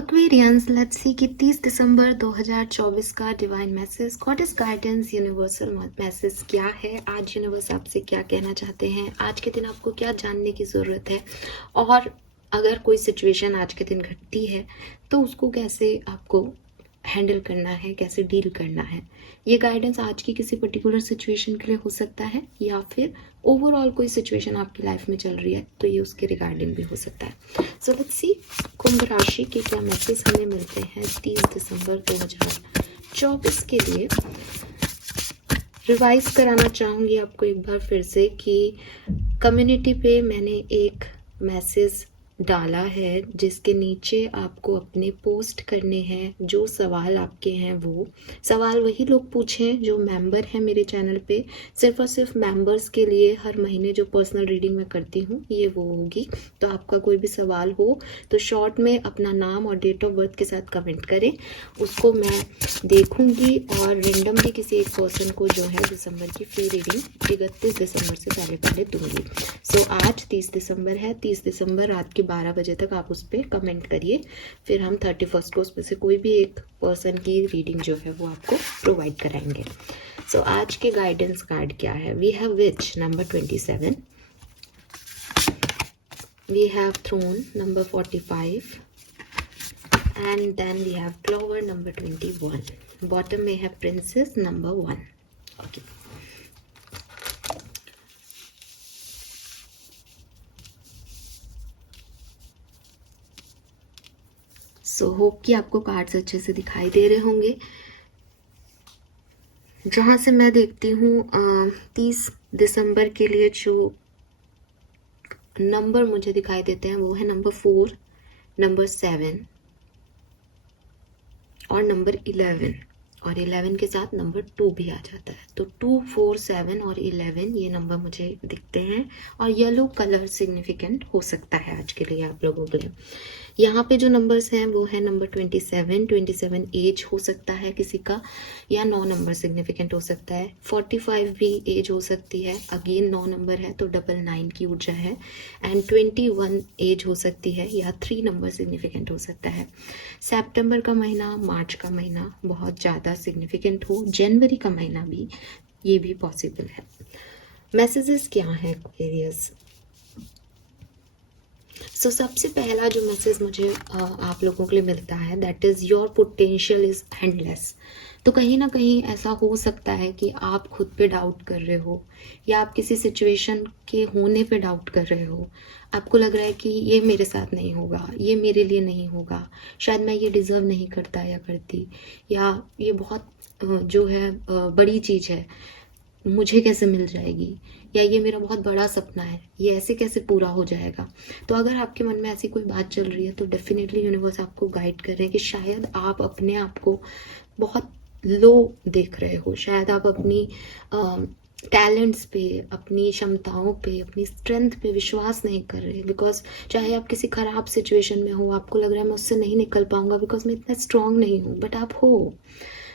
Aquarians, let's see कि 30 दिसंबर 2024 का divine message, God is guidance, universal message क्या है। आज यूनिवर्स आपसे क्या कहना चाहते हैं, आज के दिन आपको क्या जानने की ज़रूरत है, और अगर कोई सिचुएशन आज के दिन घटती है तो उसको कैसे आपको हैंडल करना है, कैसे डील करना है। ये गाइडेंस आज की किसी पर्टिकुलर सिचुएशन के लिए हो सकता है, या फिर ओवरऑल कोई सिचुएशन आपकी लाइफ में चल रही है तो ये उसके रिगार्डिंग भी हो सकता है। सो लेट्स सी कुंभ राशि के क्या मैसेज हमें मिलते हैं 30 दिसंबर 2024 के लिए। रिवाइज कराना चाहूँगी आपको एक बार फिर से कि कम्युनिटी पे मैंने एक मैसेज डाला है जिसके नीचे आपको अपने पोस्ट करने हैं। जो सवाल आपके हैं वो सवाल वही लोग पूछें जो मेंबर हैं मेरे चैनल पे। सिर्फ और सिर्फ मेंबर्स के लिए हर महीने जो पर्सनल रीडिंग मैं करती हूँ ये वो होगी। तो आपका कोई भी सवाल हो तो शॉर्ट में अपना नाम और डेट ऑफ बर्थ के साथ कमेंट करें, उसको मैं देखूंगी और रेंडमली किसी एक पर्सन को जो है दिसंबर की फ्री रीडिंग 31 दिसंबर से पहले दूंगी। सो आज 30 दिसंबर है, 30 दिसंबर रात के 12 बजे तक आप उस पर कमेंट करिए, फिर हम 31 को उसमें से कोई भी एक पर्सन की रीडिंग जो है वो आपको प्रोवाइड कराएंगे। सो आज के गाइडेंस कार्ड क्या है। We have which number 27, we have thrown number 45, and then we have clover number 21. Bottom may have princess number 1. Okay. So hope कि आपको कार्ड्स अच्छे से दिखाई दे रहे होंगे। जहाँ से मैं देखती हूँ 30 दिसंबर के लिए जो नंबर मुझे दिखाई देते हैं वो है नंबर 4, नंबर 7 और नंबर 11, और 11 के साथ नंबर 2 भी आ जाता है। तो 2, 4, 7 और 11 ये नंबर मुझे दिखते हैं, और येलो कलर सिग्निफिकेंट हो सकता है आज के लिए आप लोगों के लिए। यहाँ पे जो नंबर्स हैं वो है नंबर 27 एज हो सकता है किसी का, या 9 नंबर सिग्निफिकेंट हो सकता है। 45 भी एज हो सकती है, अगेन 9 नंबर है तो 99 की ऊर्जा है। एंड 21 एज हो सकती है, या 3 नंबर सिग्निफिकेंट हो सकता है। सितंबर का महीना, मार्च का महीना बहुत ज़्यादा सिग्निफिकेंट हो, जनवरी का महीना भी, ये भी पॉसिबल है। मैसेजेस क्या है एक्वेरियस। सो सबसे पहला जो मैसेज मुझे आप लोगों के लिए मिलता है that is your potential is endless. तो कहीं ना कहीं ऐसा हो सकता है कि आप खुद पे डाउट कर रहे हो, या आप किसी सिचुएशन के होने पे डाउट कर रहे हो। आपको लग रहा है कि ये मेरे साथ नहीं होगा, ये मेरे लिए नहीं होगा, शायद मैं ये डिज़र्व नहीं करता या करती, या ये बहुत जो है बड़ी चीज़ है, मुझे कैसे मिल जाएगी, या ये मेरा बहुत बड़ा सपना है, ये ऐसे कैसे पूरा हो जाएगा। तो अगर आपके मन में ऐसी कोई बात चल रही है तो डेफिनेटली यूनिवर्स आपको गाइड कर रहे हैं कि शायद आप अपने आप को बहुत लो देख रहे हो, शायद आप अपनी टैलेंट्स पे, अपनी क्षमताओं पे, अपनी स्ट्रेंथ पे विश्वास नहीं कर रहे। बिकॉज चाहे आप किसी खराब सिचुएशन में हो, आपको लग रहा है मैं उससे नहीं निकल पाऊंगा बिकॉज मैं इतना स्ट्रांग नहीं हूँ, बट आप हो।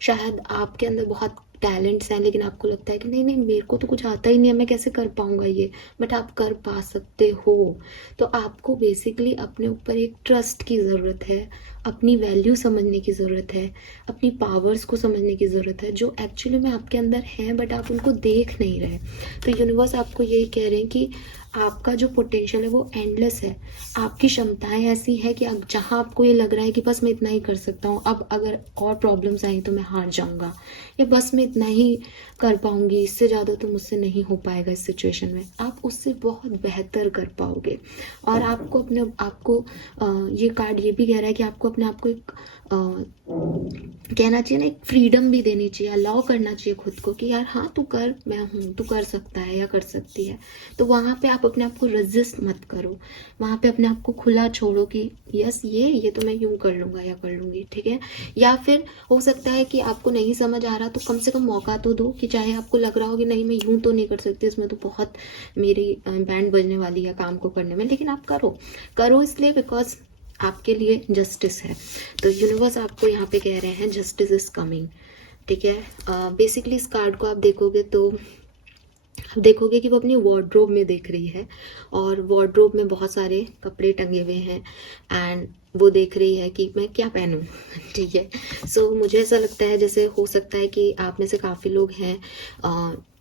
शायद आपके अंदर बहुत टैलेंट्स हैं लेकिन आपको लगता है कि नहीं नहीं मेरे को तो कुछ आता ही नहीं है, मैं कैसे कर पाऊंगा ये, बट आप कर पा सकते हो। तो आपको बेसिकली अपने ऊपर एक ट्रस्ट की ज़रूरत है, अपनी वैल्यू समझने की ज़रूरत है, अपनी पावर्स को समझने की ज़रूरत है जो एक्चुअली में आपके अंदर हैं बट आप उनको देख नहीं रहे। तो यूनिवर्स आपको यही कह रहे हैं कि आपका जो पोटेंशियल है वो एंडलेस है। आपकी क्षमताएं ऐसी है कि जहाँ आपको ये लग रहा है कि बस मैं इतना ही कर सकता हूँ, अब अगर और प्रॉब्लम्स आई तो मैं हार जाऊँगा, या बस मैं इतना ही कर पाऊँगी, इससे ज़्यादा तो मुझसे नहीं हो पाएगा इस सिचुएशन में, आप उससे बहुत बेहतर कर पाओगे। और आपको अपने आपको ये कार्ड ये भी कह रहा है कि आपको अपने आप को एक कहना चाहिए ना, एक फ्रीडम भी देनी चाहिए, अलाउ करना चाहिए खुद को कि यार हाँ तू कर, मैं हूँ, तू कर सकता है या कर सकती है। तो वहाँ पे आप अपने आप को रेजिस्ट मत करो, वहाँ पे अपने आप को खुला छोड़ो कि यस ये तो मैं यूँ कर लूँगा या कर लूँगी, ठीक है। या फिर हो सकता है कि आपको नहीं समझ आ रहा तो कम से कम मौका तो दो, कि चाहे आपको लग रहा हो कि नहीं मैं यूँ तो नहीं कर सकती, इसमें तो बहुत मेरी बैंड बजने वाली है काम को करने में, लेकिन आप करो इसलिए बिकॉज आपके लिए जस्टिस है। तो यूनिवर्स आपको यहाँ पे कह रहे हैं जस्टिस इज कमिंग, ठीक है। बेसिकली इस कार्ड को आप देखोगे तो आप देखोगे कि वो अपनी वार्डरोब में देख रही है, और वार्डरोब में बहुत सारे कपड़े टंगे हुए हैं, एंड वो देख रही है कि मैं क्या पहनूं। ठीक है। सो मुझे ऐसा लगता है जैसे हो सकता है कि आप में से काफ़ी लोग हैं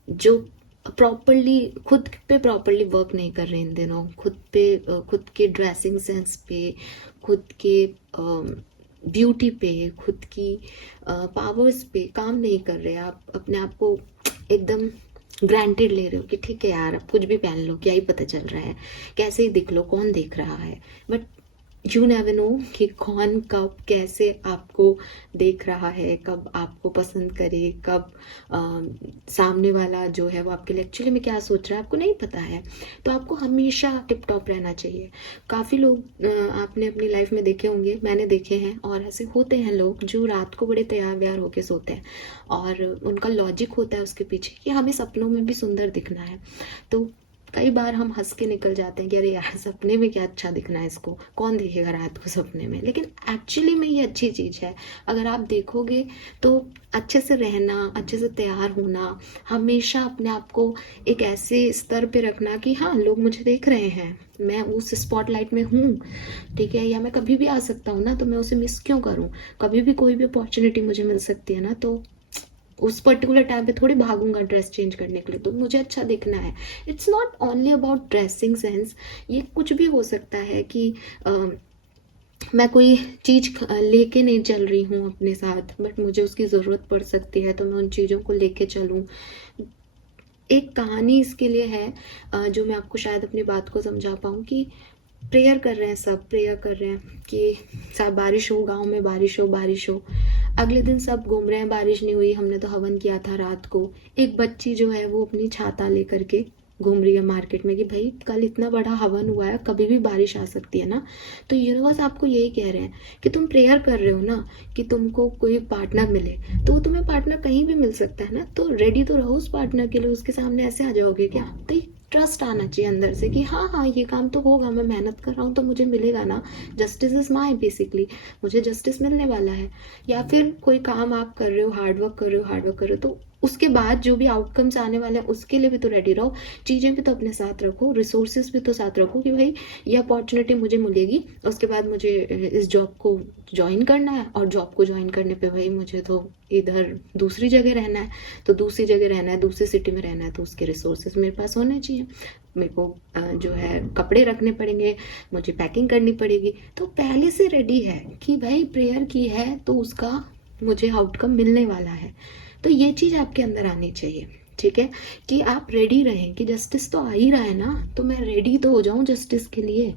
जो प्रॉपरली खुद पे प्रॉपरली वर्क नहीं कर रहे इन दिनों, खुद पे खुद के ड्रेसिंग सेंस पे, खुद के ब्यूटी पे, खुद की पावर्स पे काम नहीं कर रहे। आप अपने आप को एकदम ग्रांटेड ले रहे हो कि ठीक है यार, अब कुछ भी पहन लो, क्या ही पता चल रहा है, कैसे ही दिख लो, कौन देख रहा है। बट यू नेवर नो कि कौन कब कैसे आपको देख रहा है, कब आपको पसंद करे, कब सामने वाला जो है वो आपके लिए एक्चुअली में क्या सोच रहा है, आपको नहीं पता है। तो आपको हमेशा टिप टॉप रहना चाहिए। काफ़ी लोग आपने अपनी लाइफ में देखे होंगे, मैंने देखे हैं, और ऐसे होते हैं लोग जो रात को बड़े तैयार व्यार होके सोते हैं, और उनका लॉजिक होता है उसके पीछे कि हमें सपनों में भी सुंदर दिखना है। तो कई बार हम हंस के निकल जाते हैं कि अरे यार, सपने में क्या अच्छा दिखना है, इसको कौन देखेगा रात को सपने में। लेकिन एक्चुअली में ये अच्छी चीज़ है। अगर आप देखोगे तो अच्छे से रहना, अच्छे से तैयार होना, हमेशा अपने आप को एक ऐसे स्तर पे रखना कि हाँ, लोग मुझे देख रहे हैं, मैं उस स्पॉटलाइट में हूँ। ठीक है। या मैं कभी भी आ सकता हूँ ना, तो मैं उसे मिस क्यों करूँ। कभी भी कोई भी अपॉर्चुनिटी मुझे मिल सकती है ना, तो उस पर्टिकुलर टाइम पे थोड़ी भागूंगा ड्रेस चेंज करने के लिए। तो मुझे अच्छा दिखना है। It's not only about dressing sense. ये कुछ भी हो सकता है कि मैं कोई चीज़ लेके नहीं चल रही हूँ अपने साथ, बट मुझे उसकी ज़रूरत पड़ सकती है, तो मैं उन चीज़ों को लेके चलूँ। एक कहानी इसके लिए है जो मैं आपको शायद अपनी बात को समझा पाऊँ कि प्रेयर कर रहे हैं, सब प्रेयर कर रहे हैं कि सब बारिश हो, गांव में बारिश हो, बारिश हो। अगले दिन सब घूम रहे हैं, बारिश नहीं हुई, हमने तो हवन किया था रात को। एक बच्ची जो है वो अपनी छाता लेकर के घूम रही है मार्केट में कि भाई कल इतना बड़ा हवन हुआ है, कभी भी बारिश आ सकती है ना। तो यूनिवर्स आपको यही कह रहे हैं कि तुम प्रेयर कर रहे हो ना कि तुमको कोई पार्टनर मिले, तो तुम्हें पार्टनर कहीं भी मिल सकता है ना। तो रेडी तो रहो उस पार्टनर के लिए। उसके सामने ऐसे आ जाओगे क्या? तो ट्रस्ट आना चाहिए अंदर से कि हाँ हाँ, ये काम तो होगा, मैं मेहनत कर रहा हूँ तो मुझे मिलेगा ना। जस्टिस इज माई, बेसिकली मुझे जस्टिस मिलने वाला है। या फिर कोई काम आप कर रहे हो, हार्डवर्क कर रहे हो, हार्डवर्क कर रहे हो, तो उसके बाद जो भी आउटकम्स आने वाले हैं उसके लिए भी तो रेडी रहो। चीज़ें भी तो अपने साथ रखो, रिसोर्सेज भी तो साथ रखो कि भाई ये अपॉर्चुनिटी मुझे मिलेगी, उसके बाद मुझे इस जॉब को ज्वाइन करना है, और जॉब को ज्वाइन करने पे भाई मुझे तो इधर दूसरी जगह रहना है, तो दूसरी जगह रहना है, दूसरी सिटी में रहना है, तो उसके रिसोर्सेज मेरे पास होने चाहिए। मेरे को जो है कपड़े रखने पड़ेंगे, मुझे पैकिंग करनी पड़ेगी। तो पहले से रेडी है कि भाई प्रेयर की है तो उसका मुझे आउटकम मिलने वाला है। तो ये चीज़ आपके अंदर आनी चाहिए। ठीक है। कि आप रेडी रहें कि जस्टिस तो आ ही रहा है ना, तो मैं रेडी तो हो जाऊं जस्टिस के लिए।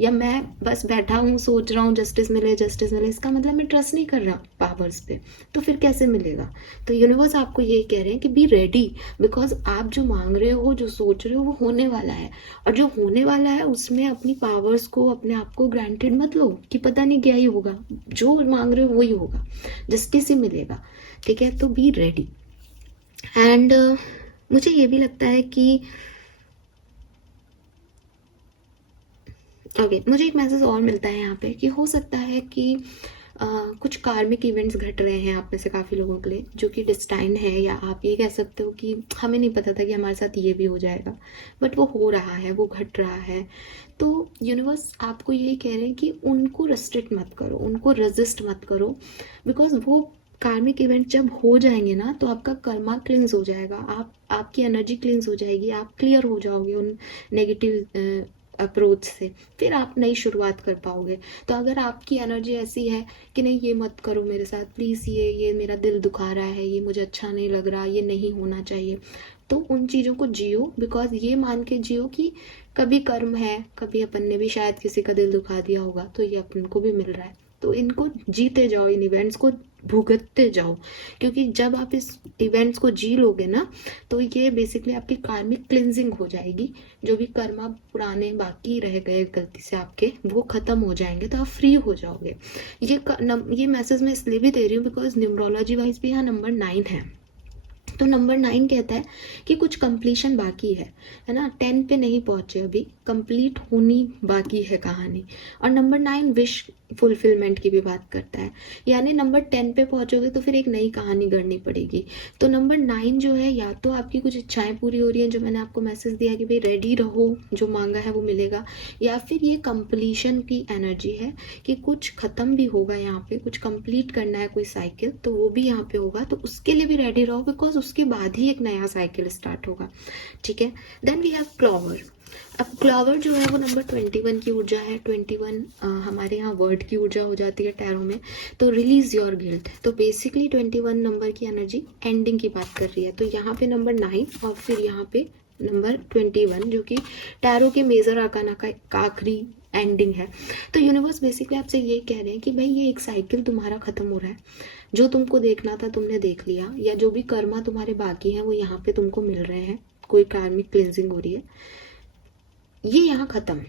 या मैं बस बैठा हूँ सोच रहा हूँ जस्टिस मिले, जस्टिस मिले, इसका मतलब मैं ट्रस्ट नहीं कर रहा पावर्स पे, तो फिर कैसे मिलेगा। तो यूनिवर्स आपको यही कह रहे हैं कि बी रेडी, बिकॉज आप जो मांग रहे हो, जो सोच रहे हो, वो होने वाला है। और जो होने वाला है उसमें अपनी पावर्स को, अपने आप को ग्रांटेड मत लो कि पता नहीं क्या ही होगा। जो मांग रहे हो वही होगा, जस्टिस ही मिलेगा। ठीक है। तो बी रेडी। एंड मुझे ये भी लगता है कि ओके, मुझे एक मैसेज और मिलता है यहाँ पे कि हो सकता है कि कुछ कार्मिक इवेंट्स घट रहे हैं आप में से काफ़ी लोगों के लिए, जो कि डिस्टाइन है, या आप ये कह सकते हो कि हमें नहीं पता था कि हमारे साथ ये भी हो जाएगा, बट वो हो रहा है, वो घट रहा है। तो यूनिवर्स आपको यही कह रहे हैं कि उनको रेस्ट्रिक्ट मत करो, उनको रेजिस्ट मत करो, बिकॉज वो कार्मिक इवेंट जब हो जाएंगे ना, तो आपका कर्मा क्लिंस हो जाएगा, आपकी एनर्जी क्लिंस हो जाएगी, आप क्लियर हो जाओगे उन नेगेटिव अप्रोच से। फिर आप नई शुरुआत कर पाओगे। तो अगर आपकी एनर्जी ऐसी है कि नहीं ये मत करो मेरे साथ प्लीज़, ये मेरा दिल दुखा रहा है, ये मुझे अच्छा नहीं लग रहा, ये नहीं होना चाहिए, तो उन चीज़ों को जियो। बिकॉज ये मान के जियो कि कभी कर्म है, कभी अपन ने भी शायद किसी का दिल दुखा दिया होगा, तो ये अपन को भी मिल रहा है। तो इनको जीते जाओ, इन इवेंट्स को भुगतते जाओ, क्योंकि जब आप इस इवेंट्स को जी लोगे ना, तो ये बेसिकली आपकी कार्मिक क्लिनजिंग हो जाएगी। जो भी कर्मा पुराने बाकी रह गए गलती से आपके, वो खत्म हो जाएंगे, तो आप फ्री हो जाओगे। ये मैसेज मैं इसलिए भी दे रही हूँ बिकॉज न्यूमरोलॉजी वाइज भी यहाँ नंबर 9 है। तो नंबर 9 कहता है कि कुछ कंप्लीशन बाकी है ना। 10 पे नहीं पहुंचे, अभी कंप्लीट होनी बाकी है कहानी। और नंबर 9 विश फुलफिलमेंट की भी बात करता है। यानी नंबर 10 पे पहुंचोगे तो फिर एक नई कहानी गढ़नी पड़ेगी। तो नंबर 9 जो है, या तो आपकी कुछ इच्छाएं पूरी हो रही हैं, जो मैंने आपको मैसेज दिया कि भाई रेडी रहो, जो मांगा है वो मिलेगा, या फिर ये कंप्लीशन की एनर्जी है कि कुछ खत्म भी होगा, यहाँ पे कुछ कंप्लीट करना है कोई साइकिल, तो वो भी यहाँ पे होगा, तो उसके लिए भी रेडी रहो, बिकॉज उसके बाद ही एक नया साइकिल स्टार्ट होगा। ठीक है। Then we have clover. अब क्लॉवर जो है वो नंबर 21 की ऊर्जा है। 21 हमारे यहाँ वर्ड की ऊर्जा हो जाती है टैरो में। तो रिलीज योर गिल्ट, तो बेसिकली 21 नंबर की एनर्जी एंडिंग की बात कर रही है। तो यहाँ पे नंबर 9 और फिर यहाँ पे नंबर 21 जो कि टैरो के मेजर आर्काना का आखिरी एंडिंग है। तो यूनिवर्स बेसिकली आपसे ये कह रहे हैं कि भाई ये एक साइकिल तुम्हारा खत्म हो रहा है, जो तुमको देखना था तुमने देख लिया, या जो भी कर्मा तुम्हारे बाकी हैं वो यहाँ पे तुमको मिल रहे हैं, कोई कार्मिक क्लिनजिंग हो रही है, ये यहाँ खत्म,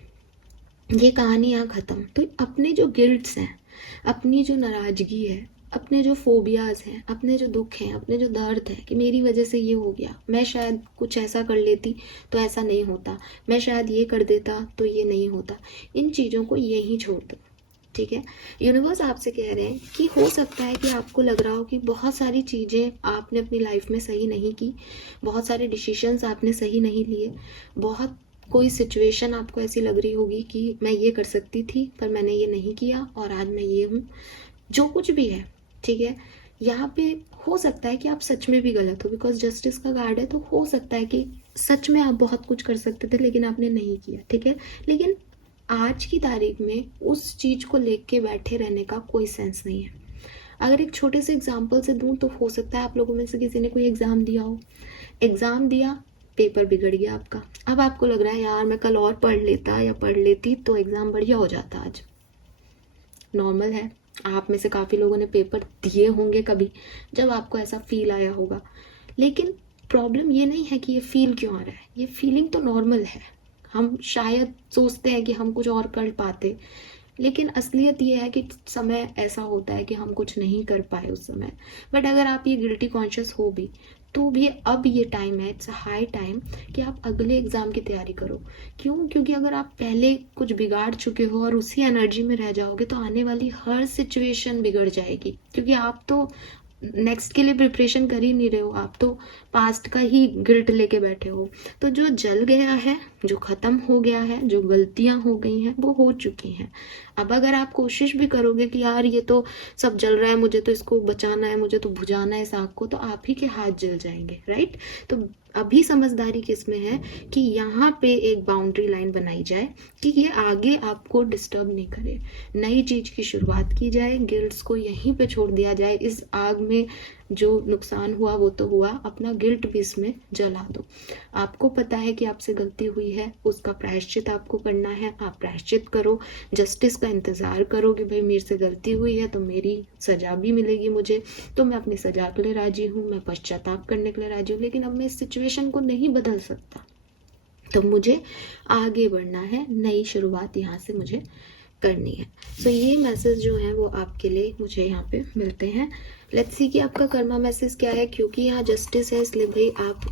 ये कहानी यहाँ खत्म। तो अपने जो गिल्ट्स हैं, अपनी जो नाराजगी है, अपने जो फोबियाज हैं, अपने जो दुख हैं, अपने जो दर्द है कि मेरी वजह से ये हो गया, मैं शायद कुछ ऐसा कर लेती तो ऐसा नहीं होता, मैं शायद ये कर देता तो ये नहीं होता, इन चीज़ों को यहीं छोड़ दो। ठीक है। यूनिवर्स आपसे कह रहे हैं कि हो सकता है कि आपको लग रहा हो कि बहुत सारी चीज़ें आपने अपनी लाइफ में सही नहीं की, बहुत सारे डिसीजंस आपने सही नहीं लिए, बहुत कोई सिचुएशन आपको ऐसी लग रही होगी कि मैं ये कर सकती थी पर मैंने ये नहीं किया और आज मैं ये हूँ, जो कुछ भी है। ठीक है। यहाँ पे हो सकता है कि आप सच में भी गलत हो, बिकॉज जस्टिस का कार्ड है, तो हो सकता है कि सच में आप बहुत कुछ कर सकते थे लेकिन आपने नहीं किया। ठीक है। लेकिन आज की तारीख में उस चीज़ को लेके बैठे रहने का कोई सेंस नहीं है। अगर एक छोटे से एग्जाम्पल से दूं तो हो सकता है आप लोगों में से किसी ने कोई एग्ज़ाम दिया हो, एग्ज़ाम दिया, पेपर बिगड़ गया आपका, अब आपको लग रहा है यार मैं कल और पढ़ लेता या पढ़ लेती तो एग्ज़ाम बढ़िया हो जाता आज। नॉर्मल है, आप में से काफ़ी लोगों ने पेपर दिए होंगे कभी, जब आपको ऐसा फील आया होगा। लेकिन प्रॉब्लम ये नहीं है कि ये फील क्यों आ रहा है, ये फीलिंग तो नॉर्मल है। हम शायद सोचते हैं कि हम कुछ और कर पाते, लेकिन असलियत ये है कि समय ऐसा होता है कि हम कुछ नहीं कर पाए उस समय। बट अगर आप ये गिल्टी कॉन्शियस हो भी, तो भी अब ये टाइम है, इट्स हाई टाइम कि आप अगले एग्ज़ाम की तैयारी करो। क्यों? क्योंकि अगर आप पहले कुछ बिगाड़ चुके हो और उसी एनर्जी में रह जाओगे तो आने वाली हर सिचुएशन बिगड़ जाएगी, क्योंकि आप तो नेक्स्ट के लिए प्रिपरेशन कर ही नहीं रहे हो, आप तो पास्ट का ही गिल्ट लेके बैठे हो। तो जो जल गया है, जो ख़त्म हो गया है, जो गलतियां हो गई हैं वो हो चुकी हैं। अब अगर आप कोशिश भी करोगे कि यार ये तो सब जल रहा है, मुझे तो इसको बचाना है, मुझे तो बुझाना है इस आग को, तो आप ही के हाथ जल जाएंगे। राइट। तो अभी समझदारी किसमें है कि यहाँ पे एक बाउंड्री लाइन बनाई जाए कि ये आगे आपको डिस्टर्ब नहीं करे, नई चीज की शुरुआत की जाए, गिल्ट्स को यहीं पे छोड़ दिया जाए। इस आग में जो नुकसान हुआ वो तो हुआ, अपना गिल्ट भी इसमें जला दो। आपको पता है कि आपसे गलती हुई है, उसका प्रायश्चित आपको करना है, आप प्रायश्चित करो, जस्टिस का इंतजार करो कि भाई मेरे से गलती हुई है तो मेरी सजा भी मिलेगी मुझे, तो मैं अपनी सजा के लिए राजी हूँ, मैं पश्चाताप करने के लिए राजी हूँ, लेकिन अब मैं इस सिचुएशन को नहीं बदल सकता, तो मुझे आगे बढ़ना है, नई शुरुआत यहाँ से मुझे करनी है। सो ये मैसेज जो है वो आपके लिए मुझे यहाँ पे मिलते हैं। लेट्स सी कि आपका कर्मा मैसेज क्या है। क्योंकि यहाँ जस्टिस है इसलिए भाई आप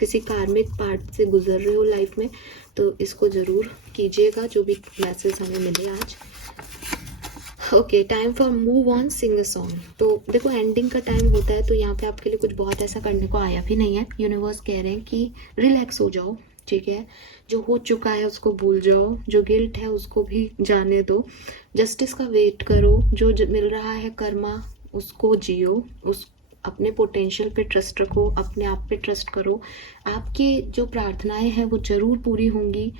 किसी कार्मिक पार्ट से गुजर रहे हो लाइफ में, तो इसको ज़रूर कीजिएगा जो भी मैसेज हमें मिले आज। Okay, time for move on, sing a song. तो देखो एंडिंग का टाइम होता है, तो यहाँ पे आपके लिए कुछ बहुत ऐसा करने को आया भी नहीं है। यूनिवर्स कह रहे हैं कि रिलैक्स हो जाओ। ठीक है। जो हो चुका है उसको भूल जाओ, जो गिल्ट है उसको भी जाने दो, जस्टिस का वेट करो, जो मिल रहा है कर्मा उसको जियो, उस अपने पोटेंशियल पे ट्रस्ट रखो, अपने आप पे ट्रस्ट करो, आपकी जो प्रार्थनाएं हैं वो ज़रूर पूरी होंगी।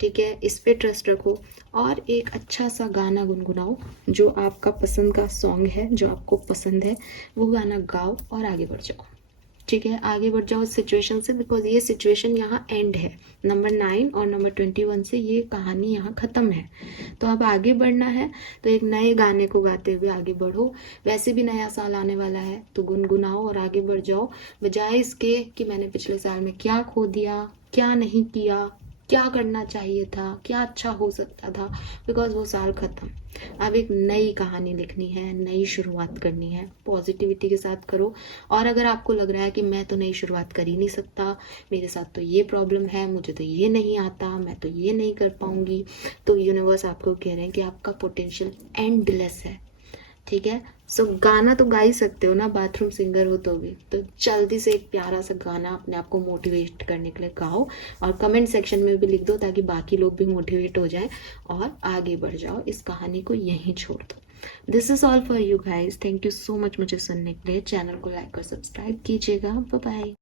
ठीक है। इस पे ट्रस्ट रखो और एक अच्छा सा गाना गुनगुनाओ, जो आपका पसंद का सॉन्ग है, जो आपको पसंद है वो गाना गाओ और आगे बढ़ जाओ। ठीक है। आगे बढ़ जाओ इस सिचुएशन से, बिकॉज ये सिचुएशन यहाँ एंड है। नंबर 9 और नंबर 21 से ये कहानी यहाँ ख़त्म है। तो अब आगे बढ़ना है, तो एक नए गाने को गाते हुए आगे बढ़ो। वैसे भी नया साल आने वाला है, तो गुनगुनाओ और आगे बढ़ जाओ, बजाय इसके कि मैंने पिछले साल में क्या खो दिया, क्या नहीं किया, क्या करना चाहिए था, क्या अच्छा हो सकता था, बिकॉज वो साल ख़त्म। अब एक नई कहानी लिखनी है, नई शुरुआत करनी है, पॉजिटिविटी के साथ करो। और अगर आपको लग रहा है कि मैं तो नई शुरुआत कर ही नहीं सकता, मेरे साथ तो ये प्रॉब्लम है, मुझे तो ये नहीं आता, मैं तो ये नहीं कर पाऊंगी, तो यूनिवर्स आपको कह रहे हैं कि आपका पोटेंशियल एंडलेस है। ठीक है। सो गाना तो गा ही सकते हो ना, बाथरूम सिंगर हो तो भी। तो जल्दी से एक प्यारा सा गाना अपने आप को मोटिवेट करने के लिए गाओ, और कमेंट सेक्शन में भी लिख दो ताकि बाकी लोग भी मोटिवेट हो जाएं और आगे बढ़ जाओ। इस कहानी को यहीं छोड़ दो। This is all for you guys. Thank you so much मुझे सुनने के लिए। चैनल को लाइक और सब्सक्राइब कीजिएगा। Bye bye.